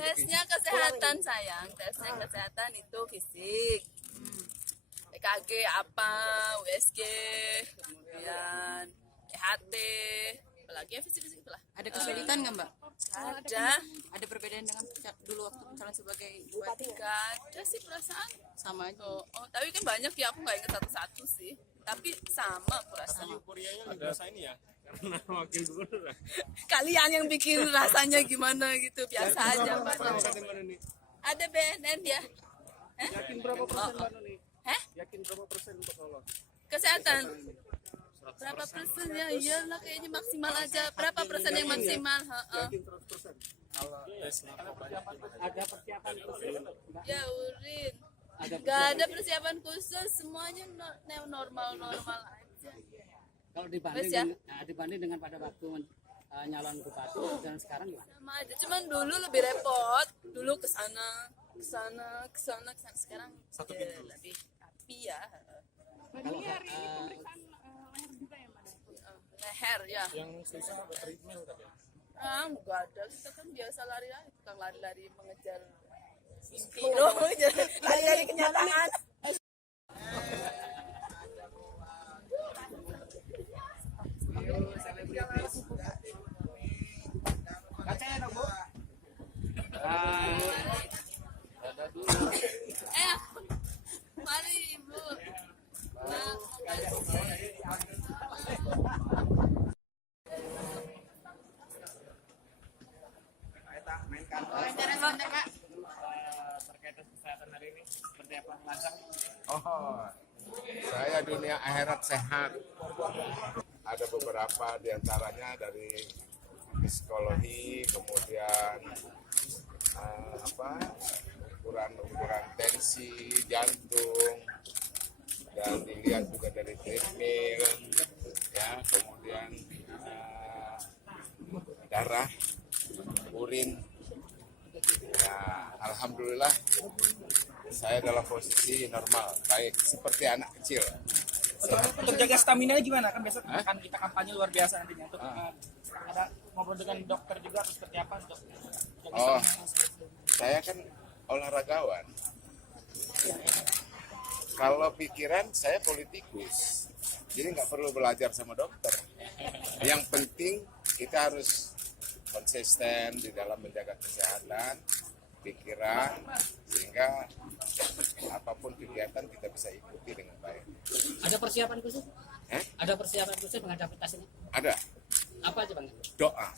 Tesnya kesehatan sayang, tesnya kesehatan itu fisik, EKG apa, USG, kemudian EHT, apalagi ya fisik-fisik itulah. Ada kesulitan nggak Mbak? Ada, Ada perbedaan dengan dulu waktu misalnya sebagai bupati gak ada sih perasaan. sama aja. Tapi kan banyak ya, aku nggak ingat satu-satu sih. Tapi sama perasaan. Euforianya lebih rasa ini ya, karena wakil gubernur. Kalian yang bikin rasanya gimana gitu, biasa aja. Kabupaten mana nih? Ada BNN ya. Yakin berapa persen Mbak Nuni? Hah? Yakin berapa persen untuk lolos? Kesehatan. Berapa persen ya? Iyalah kayaknya maksimal aja. Berapa persen yang maksimal? Yakin 100%. Kalau tes narkobanya Ada persiapan khusus Mbak? Ya urin. Gak ada persiapan khusus, semuanya normal-normal aja. Kalau dibanding Wes ya. dibanding dengan pada waktu nyalon bupati dan sekarang gimana? Sama aja, cuman dulu lebih repot. Dulu kesana. Sekarang Satu ya, pintu. lebih rapi ya. Kalau Leher ya. yang susah ada treadmill tadi. Enggak ada. Kita kan biasa lari-lari, tukang lari-lari mengejar mimpi lari-lari kenyataan. kacanya dong Bu. Mari Ibu. Nah, Terkait kesehatan hari ini seperti apa lancar? Oh, saya dunia akhirat sehat. Ada beberapa diantaranya dari psikologi, kemudian ukuran tensi, jantung, dan dilihat juga dari treadmill, ya, kemudian darah, urin. Ya, alhamdulillah saya dalam posisi normal, baik seperti anak kecil. Untuk jaga stamina gimana? Kan biasa kan kita kampanye luar biasa nantinya. Untuk ada ngobrol dengan dokter juga atau seperti apa untuk jaga Oh, stamina? saya kan olahragawan. Kalau pikiran saya politikus, jadi nggak perlu belajar sama dokter. Yang penting kita harus konsisten di dalam menjaga kesehatan, pikiran, sehingga apapun kegiatan kita bisa ikuti dengan baik. Ada persiapan khusus? Eh? Ada persiapan khusus menghadapi tes ini? Ada Apa aja Bang? doa.